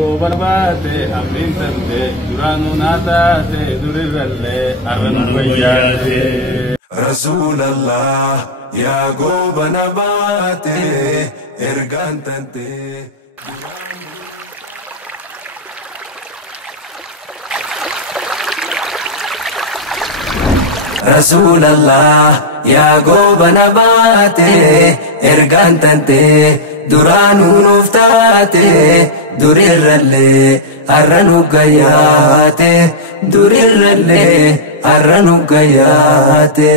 gobar baate amrin tante duranu naataate duriralle arranu bayyaate Rasulallah ya gobana baate ergan tante Rasulallah ya gobana baate ergan tante duranu nuftaate durirralle arranu gayaate durirralle arranu gayaate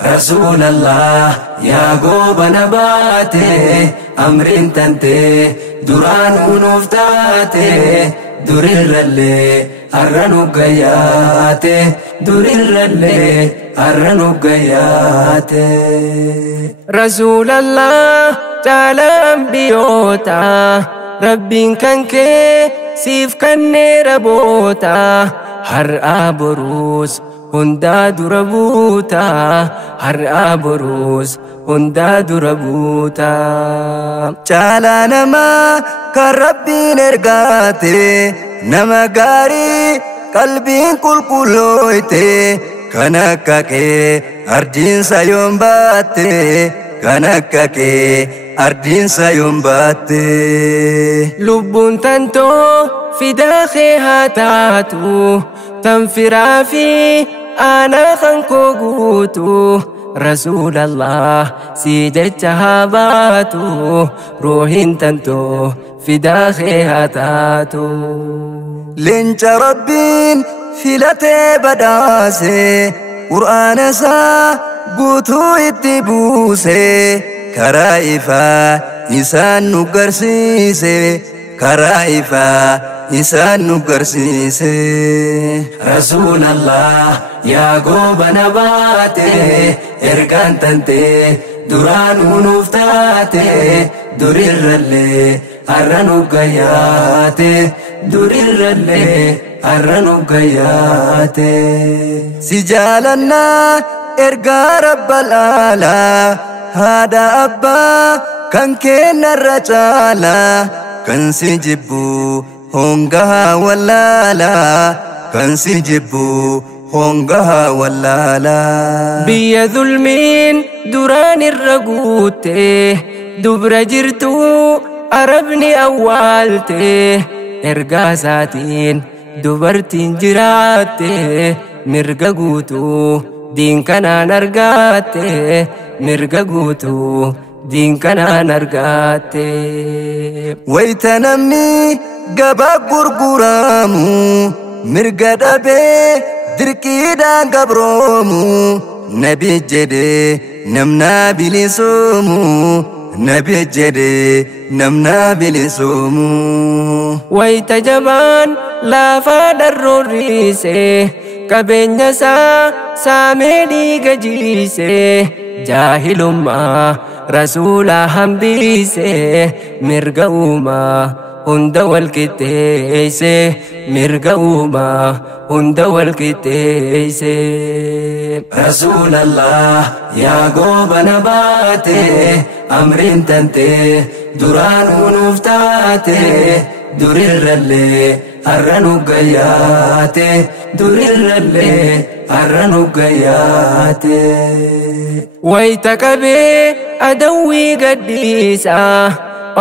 Rasulallah ya gobana baate amrin tante duranu nuftaate durirralle arranu gayaate durirralle arranu gayaate Rasulallah jalam biyota Rabbin kanke sif kanne rabota har aburus hunda durabuta har aburus hunda durabuta chala nama kan Rabbin ergate nama gari qalbin qulqulloyte kan akka kee ardiin sayoon baatte kan akka kee ardiin sayoon baatte lubbuun tantoo fidaa kee haa taatu tan firaa fi aanaa kan koo guutu Rasulallah si jecha haa baatu ruuhin tantoo fidaa kee haa taatu leenca Rabbiin filatee badhaase qur'aana isaa guutuu itti buuse karaa ifaa isaan nu garsiise karaa ifaa isaan nu garsiise Rasulallah ya gobana baate ergan tante duranu nuftaate durirralle arranu gayaate durirralle arranu gayaate si jaalanna ergaa rabbal aalaa haadha abbaa kan kennarra caala kan si jibbu hongaha wallaala kan si jibbu hongaha wallaala biyya zulmiin duraan irra guutte dubra jirtu arabni awwaalte ergaa isaatiin dubartiin jiraatte mirga guutuu diin kanaan argaatte mirga guutuu diin kanaan argaatte wayta namni gabaa gurguramu mirga dhabee dirqiidhaan gabroomu nabi jedhee namna bilisoomu nabi jedhee namna bilisoomu wayta jabaan laafaa dharroorriise qabeenya isaa saamee dhiiga jiise jaahilummaa rasuulaa hambiise mirga uumaa hunda wal qixxeeyse mirga uumaa hunda wal qixxeeyse Rasulallah ya gobana baate amrin tante duranu nuftaate durirralle arranu gayaate durirralle arranu gayaate wayta qabee adawwii gadhiisa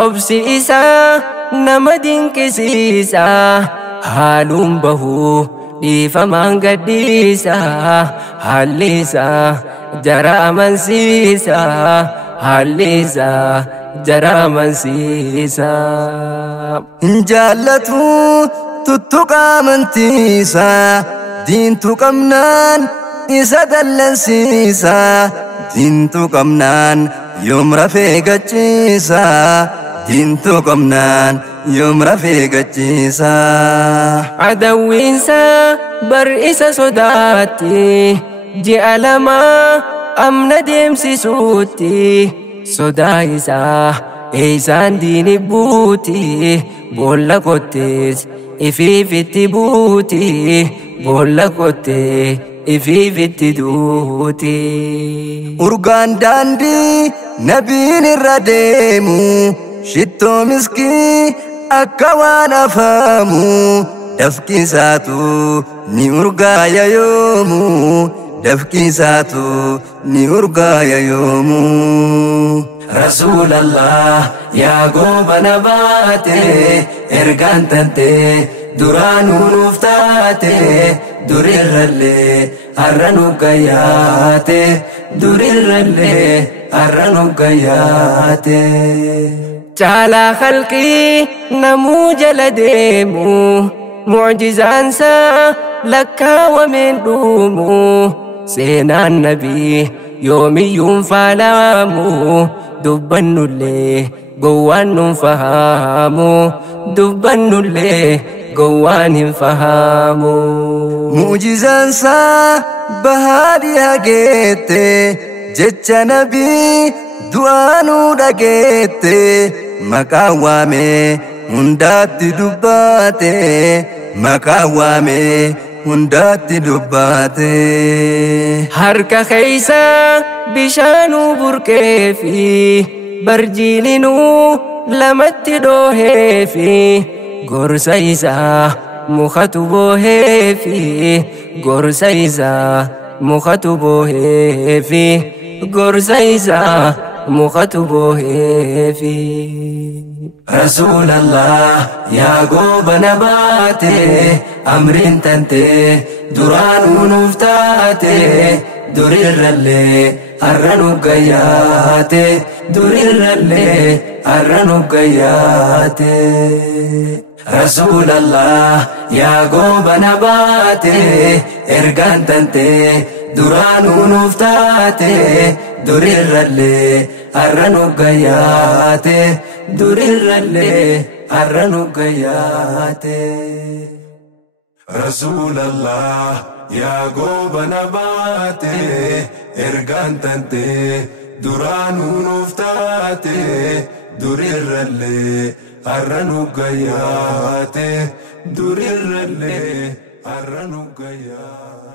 obsi isaa nama dinqisiisa haaluun bahuu dhiifamaan gadhiisa haalli isaa jara amansiisa haalli isaa jara amansiisa hin jaallatu tuttuqaa amantiisa diintu qabnaan isa dallansiisa diintu qabnaan yoom rafee gachiisa diintu qabnaan yoom rafee gachiisa adawwiinsa bar isa sodaatti ji'a lamaa amna deemsisuutti sodaa isaa eeysaan diini buuti boolla kottees ifiifitti buuti boolla kottee ifiifitti duuti urgaan daandii nabiin irra deemu shittoo miskii أكوان أفامو دفكي ساتو نيورغا يا يومو دفكي ساتو نيورغا يا يومو رسول الله يا قوب نباتي إرقان تنتي درانو نفتاتي درير اللي أرنو قياتي درير اللي أرنو قياتي جالا خلقي نمو جلديمو معجزان سا لكا ومن دومو سينا النبي يومي ينفالامو دبنو اللي قوان فهامو دبنو اللي قوان فهامو معجزان سا بهادي هاجيتي جتش نبي دوانو داجيتي مكاوامي هنداتي دباتي مكاوامي هنداتي دباتي harka keeysa bishaanuu burqeefi barjiilinuu lamatti dhooheefi gorsa isaa mukatu booheefi gorsa isaa mukatu booheefi gorsa isaa mukatu booheefi رسول الله يا قوب نباتي أمرين تنتي درانو نفتاتي درير اللي أرنو قياتي درير اللي أرنو قياتي رسول الله يا قوب نباتي إرقان تنتي درانو نفتاتي درير اللي أرنو قياتي درير اللي أرنو قياتي رسول الله يا قوب نباتي إرقان تنتي درانو نفتاتي درير اللي أرنو قياتي درير اللي أرنو قياتي